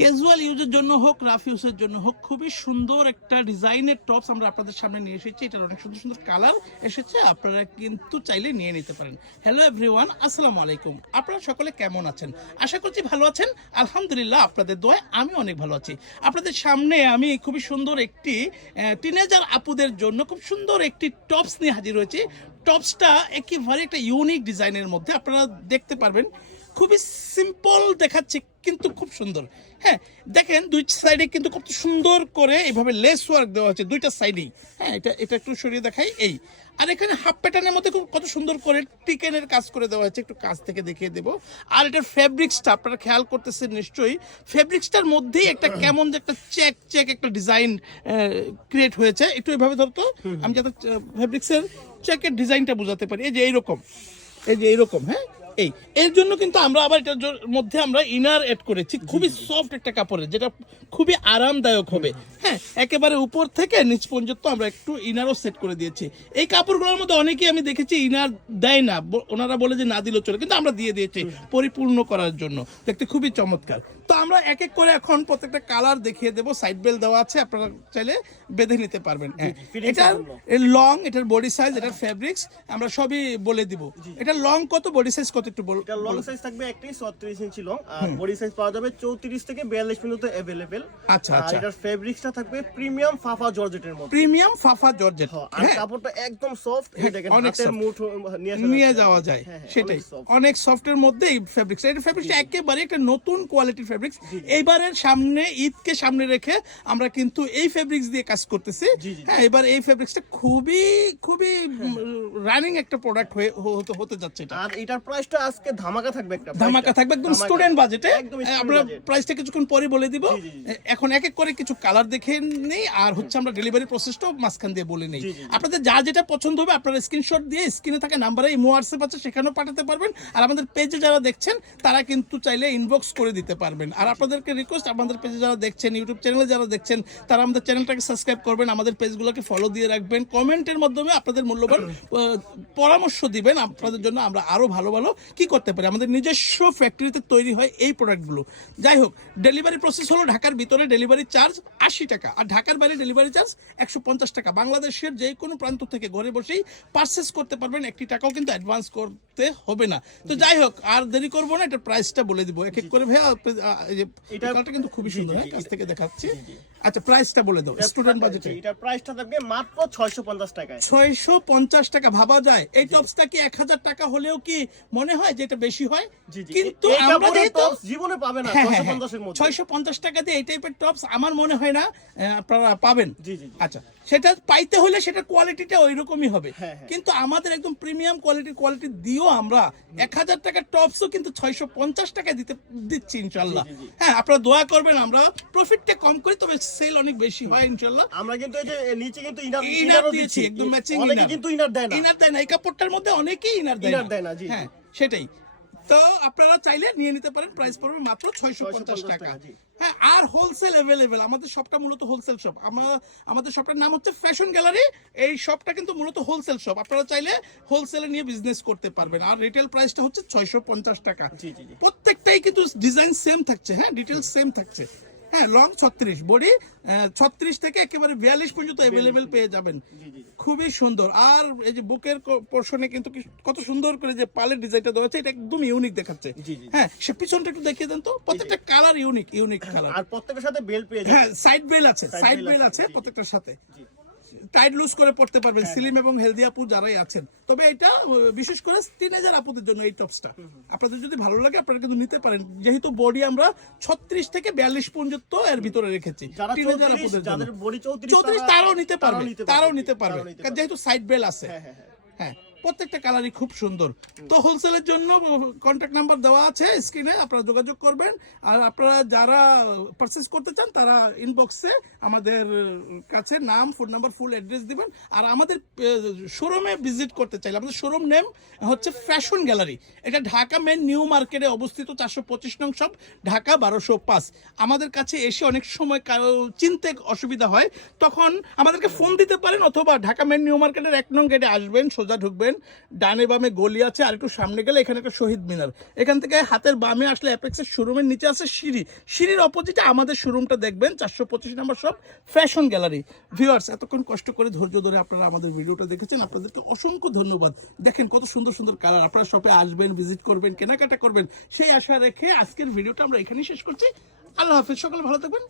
Casual ইউজের জন্য হোক, রাফ ইউজের জন্য হোক, খুবই সুন্দর একটা ডিজাইনের টপস আমরা আপনাদের সামনে নিয়ে এসেছি। এটার অনেক সুন্দর সুন্দর কালার এসেছে, আপনারা কিন্তু চাইলে নিয়ে নিতে পারেন। হ্যালো এভরিওয়ান, আসসালামু আলাইকুম। আপনারা সকলে কেমন আছেন? আশা করছি ভালো আছেন। আলহামদুলিল্লাহ, আপনাদের দোয়ায় আমি অনেক ভালো আছি। আপনাদের সামনে আমি খুবই সুন্দর একটি টিনেজার আপুদের জন্য খুব সুন্দর একটি টপস নিয়ে হাজির হয়েছি। টপসটা একেবারে একটা ইউনিক ডিজাইনের মধ্যে আপনারা দেখতে পারবেন। খুবই সিম্পল দেখাচ্ছে কিন্তু খুব সুন্দর। হ্যাঁ, দেখেন দুই সাইডে কিন্তু কত সুন্দর করে এইভাবে লেস ওয়ার্ক দেওয়া আছে দুইটা সাইডেই। হ্যাঁ, এটা একটু সরিয়ে দেখাই। এই আর এখানে হাফ প্যাটার্নের মধ্যে কত সুন্দর করে টিকেনের কাজ করে দেওয়া হয়েছে, একটু কাছ থেকে দেখিয়ে দেবো। আর এটার ফেব্রিক্সটা আপনারা খেয়াল করতেছেন নিশ্চয়ই, ফেব্রিক্সটার মধ্যেই একটা কেমন যে একটা চেক একটা ডিজাইন ক্রিয়েট হয়েছে। একটু এইভাবে ধরতো, আমি যাতে ফেব্রিক্সের চেকের ডিজাইনটা বোঝাতে পারি। এই যে এইরকম, হ্যাঁ, এর জন্য কিন্তু আমরা আবার এটার মধ্যে আমরা ইনার অ্যাড করেছি, খুবই সফট একটা কাপড়ের, যেটা খুবই আরামদায়ক হবে। হ্যাঁ, একেবারে উপর থেকে নিচ পর্যন্ত আমরা একটু ইনারও সেট করে দিয়েছি। এই কাপড়গুলোর মধ্যে অনেকেই আমি দেখেছি ইনার দেয় না, ওনারা বলে যে না দিলেও চলে, কিন্তু আমরা দিয়ে দিয়েছি পরিপূর্ণ করার জন্য। দেখতে খুবই চমৎকার। তো আমরা এক এক করে এখন প্রত্যেকটা কালার দেখিয়ে দেবো। সাইড বেল দেওয়া আছে, আপনারা চাইলে বেঁধে নিতে পারবেন। এটার লং, এটার বডি সাইজ, এটার ফেব্রিক্স আমরা সবই বলে দিব। এটা লং কত, বডি সাইজ কত একটু বল। এটা লং সাইজ থাকবে একটাই 36 ইঞ্চি লং, আর বডি সাইজ পাওয়া যাবে 34 থেকে 42 পর্যন্ত अवेलेबल। আচ্ছা, এটার ফেব্রিক্সটা থাকবে প্রিমিয়াম ফাফা জর্জেটের মধ্যে। প্রিমিয়াম ফাফা জর্জেট, আর কাপড়টা একদম সফট, এই দেখেন হাতের মুঠো নিয়ে যাওয়া যায়, সেটাই অনেক সফটের মধ্যে এই ফেব্রিক্স। এই ফেব্রিক্সটা একেবারে একটা নতুন কোয়ালিটির ফেব্রিক্স। এইবারের সামনে ঈদকে সামনে রেখে আমরা কিন্তু এই ফেব্রিক্স দিয়ে কাজ করতেছি। হ্যাঁ, এবার এই ফেব্রিক্সটা খুবই রানিং একটা প্রোডাক্ট হতে যাচ্ছে এটা। আর এটার প্রাইসটা আজকে ধামাকা থাকবে, একদম স্টুডেন্ট বাজেটে। আমরা প্রাইসটা কিছুক্ষণ পরে বলে দিব। এখন এক এক করে কিছু কালার দেখে নেই, আর হচ্ছে আমরা ডেলিভারি প্রসেসটাও মাঝখান দিয়ে বলে নেই। আপনাদের যা যেটা পছন্দ হবে আপনারা স্ক্রিনশট দিয়ে স্ক্রিনে থাকা নাম্বারে ইমো হোয়াটসঅ্যাপ আছে, সেখানেও পাঠাতে পারবেন। আর আমাদের পেজে যারা দেখছেন তারা কিন্তু চাইলে ইনবক্স করে দিতে পারবেন। আর আপনাদেরকে রিকোয়েস্ট, আমাদের পেজে যারা দেখছেন, ইউটিউব চ্যানেলে যারা দেখছেন, তারা আমাদের চ্যানেলটাকে সাবস্ক্রাইব করবেন, আমাদের পেজগুলোকে ফলো দিয়ে রাখবেন, কমেন্টের মাধ্যমে আপনাদের মূল্যবান পরামর্শ দিবেন। আপনাদের জন্য আমরা আরো ভালো ভালো কি করতে পারি। আমাদের নিজস্ব ফ্যাক্টরিতে তৈরি হয় এই প্রোডাক্টগুলো। যাই হোক, ডেলিভারি প্রসেস হলো ঢাকার ভিতরে ডেলিভারি চার্জ 80 টাকা, আর ঢাকার বাইরে ডেলিভারি চার্জ 150 টাকা। বাংলাদেশের যে কোনো প্রান্ত থেকে ঘরে বসেই পারচেস করতে পারবেন, 1 টাকাও কিন্তু অ্যাডভান্স করতে হবে না। তো যাই হোক, আর দেরি করবো না, এটা প্রাইসটা বলে দিব এক এক করে। ভাইয়া, এটা কিন্তু খুবই সুন্দর, কাছ থেকে দেখাচ্ছি। আচ্ছা, প্রাইসটা বলে দাও স্টুডেন্ট বাজেটে। এটার প্রাইসটা থাকবে মাত্র 650 টাকায়। 650 টাকা ভাবা যায়? এই টপসটা কি 1000 টাকা হলেও কি মনে হয় যে এটা বেশি হয়? কিন্তু আমরা যেহেতু জীবনে পাবে না 650 এর মধ্যে, 650 টাকা দিয়ে এই টাইপের টপস আমার মনে হয় না আপনারা পাবেন। আচ্ছা, সেটা পাইতে হলে সেটা কোয়ালিটিটা ওইরকমই হবে। কিন্তু আমাদের একদম প্রিমিয়াম কোয়ালিটি দিও আমরা 1000 টাকার টপসও কিন্তু 650 টাকা দিচ্ছি ইনশাআল্লাহ। হ্যাঁ, আপনারা দোয়া করবেন আমরা প্রফিটটা কম করি, তবে সেল অনেক বেশি হয় ইনশাআল্লাহ। আমরা কিন্তু এই যে নিচে কিন্তু ইনার দিয়েছি, একদম ম্যাচিং অনেকে কিন্তু ইনার দেয় না, এই কাপড়টার মধ্যে অনেকেই ইনার দেয় না। হ্যাঁ, সেটাই। তো আপনারা চাইলে নিয়ে নিতে পারেন, প্রাইস পড়বে মাত্র 650 টাকা। হ্যাঁ, আর হোলসেল অ্যাভেলেবেল। আমাদের শপটা মূলত হোলসেল শপ। আমাদের শপটার নাম হচ্ছে ফ্যাশন গ্যালারি। এই শপটা কিন্তু মূলত হোলসেল শপ, আপনারা চাইলে হোলসেলে নিয়ে বিজনেস করতে পারবেন। আর রিটেল প্রাইসটা হচ্ছে 650 টাকা। প্রত্যেকটাই কিন্তু ডিজাইন সেম থাকছে, হ্যাঁ, ডিটেলস সেম থাকছে। হ্যাঁ, লং 36, বডি 36 থেকে একেবারে 42 পর্যন্ত অ্যাভেলেবেল পেয়ে যাবেন। খুবই সুন্দর। আর এই যে বুকের পোর্শনে কিন্তু কত সুন্দর করে যে পালের ডিজাইনটা দেওয়া আছে, এটা একদম ইউনিক দেখাচ্ছে। হ্যাঁ, সে পিছনটা একটু দেখিয়ে দেন তো। প্রত্যেকটা কালার ইউনিক কালার, আর প্রত্যেকটার সাথে বেল্ট পেয়ে যাবেন। হ্যাঁ, সাইড বেল আছে প্রত্যেকটার সাথে। টাইট লুজ করে পড়তে পারবেন স্লিম এবং হেলদি আপু যারাই আছেন। তবে এটা বিশেষ করে টিনেজার আপুদের জন্য এই টপসটা আপনাদের যদি ভালো লাগে আপনারা কিন্তু নিতে পারেন, যেহেতু বডি আমরা 36 থেকে 42 পর্যন্ত এর ভিতরে রেখেছি। টিনেজার আপুদের জন্য যাদের বডি 34 তারাও নিতে পারবে, যেহেতু সাইড বেল আছে। হ্যাঁ, প্রত্যেকটা কালারই খুব সুন্দর। তো হোলসেলের জন্য কন্ট্যাক্ট নাম্বার দেওয়া আছে স্ক্রিনে, আপনারা যোগাযোগ করবেন। আর আপনারা যারা পারচেস করতে চান তারা ইনবক্সে আমাদের কাছে নাম, ফোন নাম্বার, ফুল অ্যাড্রেস দিবেন। আর আমাদের শোরুমে ভিজিট করতে চাইলে আমাদের শোরুম নেম হচ্ছে ফ্যাশন গ্যালারি। এটা ঢাকা মেন নিউ মার্কেটে অবস্থিত, 425 নং শপ, ঢাকা 1205। আমাদের কাছে এসে অনেক সময় চিনতে অসুবিধা হয়, তখন আমাদেরকে ফোন দিতে পারেন, অথবা ঢাকা মেন নিউ মার্কেটের 1 নং গেটে আসবেন, সোজা ঢুকবেন, ডানে বামে গলি আছে, আর একটু সামনে গেলে এখানে একটা শহীদ মিনার। এখান থেকে হাতের বামে আসলে অ্যাপেক্সের শোরুমের নিচে আছে সিঁড়ি, সিঁড়ির অপোজিটে আমাদের শোরুমটা দেখবেন, 425 নম্বর শপ, ফ্যাশন গ্যালারি। ভিউয়ার্স, এতক্ষণ কষ্ট করে ধৈর্য ধরে আপনারা আমাদের ভিডিওটা দেখেছেন, আপনাদেরকে অসংখ্য ধন্যবাদ। দেখেন কত সুন্দর সুন্দর কালার, আপনারা শপে আসবেন, ভিজিট করবেন, কেনাকাটা করবেন, সেই আশা রেখে আজকের ভিডিওটা আমরা এখানেই শেষ করছি। আল্লাহ হাফেজ, সকলে ভালো থাকবেন।